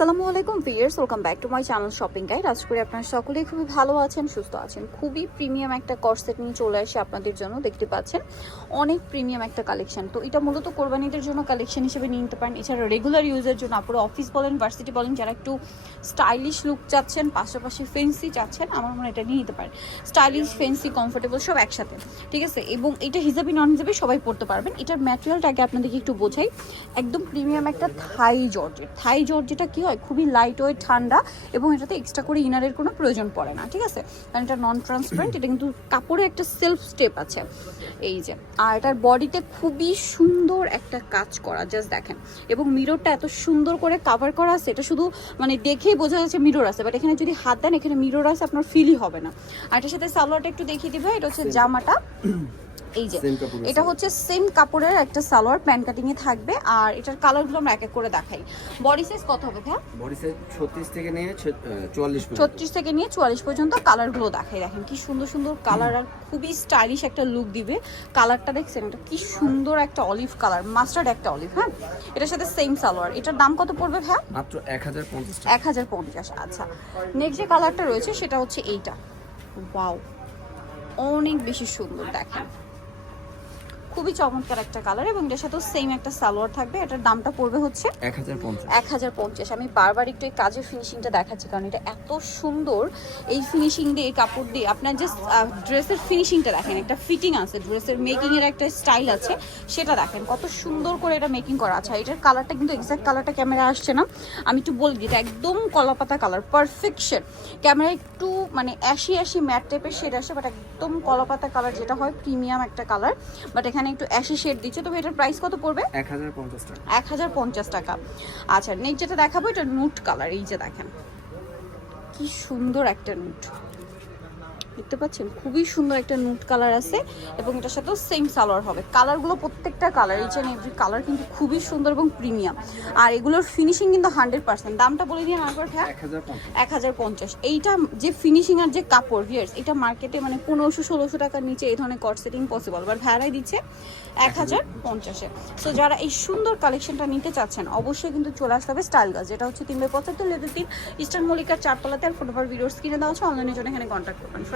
আসসালামু আলাইকুম viewers welcome back to my channel shopping guide. আজ করে আপনারা সকলেই খুবই ভালো আছেন, সুস্থ আছেন। খুবই প্রিমিয়াম একটা কর্সেট নিয়ে চলে আসে আপনাদের জন্য, দেখতে পাচ্ছেন? অনেক প্রিমিয়াম একটা কালেকশন তো এটা মূলত কোরবানিদের জন্য কালেকশন হিসেবে নিয়ে নিতে পারেন। এছাড়া রেগুলার ইউজের জন্য আপনারা অফিস বলেন ভার্সিটি বলেন, যারা একটু স্টাইলিশ লুক চাচ্ছেন, পাশাপাশি ফেন্সি চাচ্ছেন, আমার মনে এটা নিয়ে নিতে পারেন। স্টাইলিশ ফেন্সি কমফোর্টেবল সব একসাথে, ঠিক আছে? এবং এটা হিসাবে নন হিসাবে সবাই পড়তে পারবেন। এটার ম্যাটেরিয়ালটাকে আপনাদেরকে একটু বোঝাই। একদম প্রিমিয়াম একটা থাই জর্জেট। থাই জর্জেটা কি হয় খুবই লাইট ওয়েট ঠান্ডা এবং এটাতে এক্সট্রা করে ইনারের কোনো প্রয়োজন পড়ে না ঠিক আছে? কারণ এটা নন ট্রান্সপারেন্ট এটা কিন্তু কাপড়ে একটা সেলফ স্টেপ আছে। এই যে আর এটার বডিতে খুবই সুন্দর একটা কাজ করা জাস্ট দেখেন। এবং মিররটা এত সুন্দর করে কাভার করা আছে এটা শুধু মানে দেখেই বোঝা যাচ্ছে মিরর আছে বাট এখানে যদি হাত দেন এখানে মিরর আছে আপনার ফিলই হবে না। আর এটার সাথে সালোয়ারটা একটু দেখিয়ে দিবে এটা হচ্ছে জামাটা। এই যে এটা হচ্ছে সেম কাপড়ের একটা সালোয়ার প্যান্ট কাটিং এ থাকবে। আর এটার কালারগুলো আমরা এক এক করে দেখাই। বডি সাইজ কত হবে ভাইয়া? বডি সাইজ ছত্রিশ থেকে নিয়ে চুয়াল্লিশ ছত্রিশ থেকে নিয়ে চুয়াল্লিশ পর্যন্ত কালারগুলো দেখাই। দেখেন কি সুন্দর সুন্দর কালার আর খুবই স্টাইলিশ একটা লুক দিবে। কালারটা দেখছেন এটা কি সুন্দর একটা অলিভ কালার মাস্টার্ড একটা অলিভ হ্যাঁ? এটার সাথে সেম সালোয়ার। এটার দাম কত পড়বে ভাইয়া? মাত্র এক হাজার পঞ্চাশ টাকা। এক হাজার পঞ্চাশ আচ্ছা। নেক্সট যে কালারটা রয়েছে সেটা হচ্ছে এইটা। ওয়াও অনেক বেশি সুন্দর দেখেন। খুবই চমৎকার একটা কালার এবং এটার সাথেও সেম একটা সালোয়ার থাকবে। এটার দামটা পড়বে হচ্ছে এক হাজার পঞ্চাশ। আমি বারবার একটু এই কাজের ফিনিশিংটা দেখাচ্ছি কারণ এটা এত সুন্দর। এই ফিনিশিং দিয়ে কাপড় দিয়ে আপনার জাস্ট ড্রেসের ফিনিশিংটা দেখেন একটা ফিটিং আছে ড্রেসের মেকিং এর একটা স্টাইল আছে সেটা দেখেন। কত সুন্দর করে এটা মেকিং করা আছে। এটার কালারটা কিন্তু এক্স্যাক্ট কালারটা ক্যামেরা আসছে না। আমি একটু বলে এটা একদম কলাপাতা কালার পারফেকশন ক্যামেরা একটু মানে অ্যাশি অ্যাশি ম্যাট টাইপের শেড আসে বাট একদম কলাপাতা কালার যেটা হয় প্রিমিয়াম একটা কালার বাট এখানে একটু অ্যাশি শেড দিচ্ছে তবে এটার প্রাইস কত পড়বে? এক হাজার পঞ্চাশ টাকা। এক হাজার পঞ্চাশ টাকা। আচ্ছা নেক্সট যেটা দেখাবো এটা নুট কালার এই যে দেখেন। কি সুন্দর একটা নুট দেখতে পাচ্ছেন? খুবই সুন্দর একটা নুট কালার আছে এবং এটার সাথেও সেম সালোয়ার হবে। কালারগুলো প্রত্যেকটা colour each and every colour কিন্তু খুবই সুন্দর এবং প্রিমিয়াম আর এগুলোর ফিনিশিং কিন্তু হান্ড্রেড পার্সেন্ট দামটা বলে দিন আরেকবার হ্যাঁ এক হাজার পঞ্চাশ। এইটা যে ফিনিশিং আর যে কাপড় ভিয়ার্স এটা মার্কেটে মানে পনেরোশো ষোলোশো টাকার নিচে এই ধরনের কট সেটিং পসিবল বাট ভ্যারাই দিচ্ছে এক হাজার পঞ্চাশে। সো যারা এই সুন্দর কালেকশনটা নিতে চাচ্ছেন অবশ্যই কিন্তু চলে আসতে হবে স্টাইল গাছ যেটা হচ্ছে তিন বাই পঁচাত্তর লেভেল তিন ইস্টার্ন মল্লিকার চারতলাতে। আর নাম্বার ভিডিওস কিনে দেওয়া হচ্ছে অনলাইনের জন্য এখানে কন্ট্যাক্ট করবেন।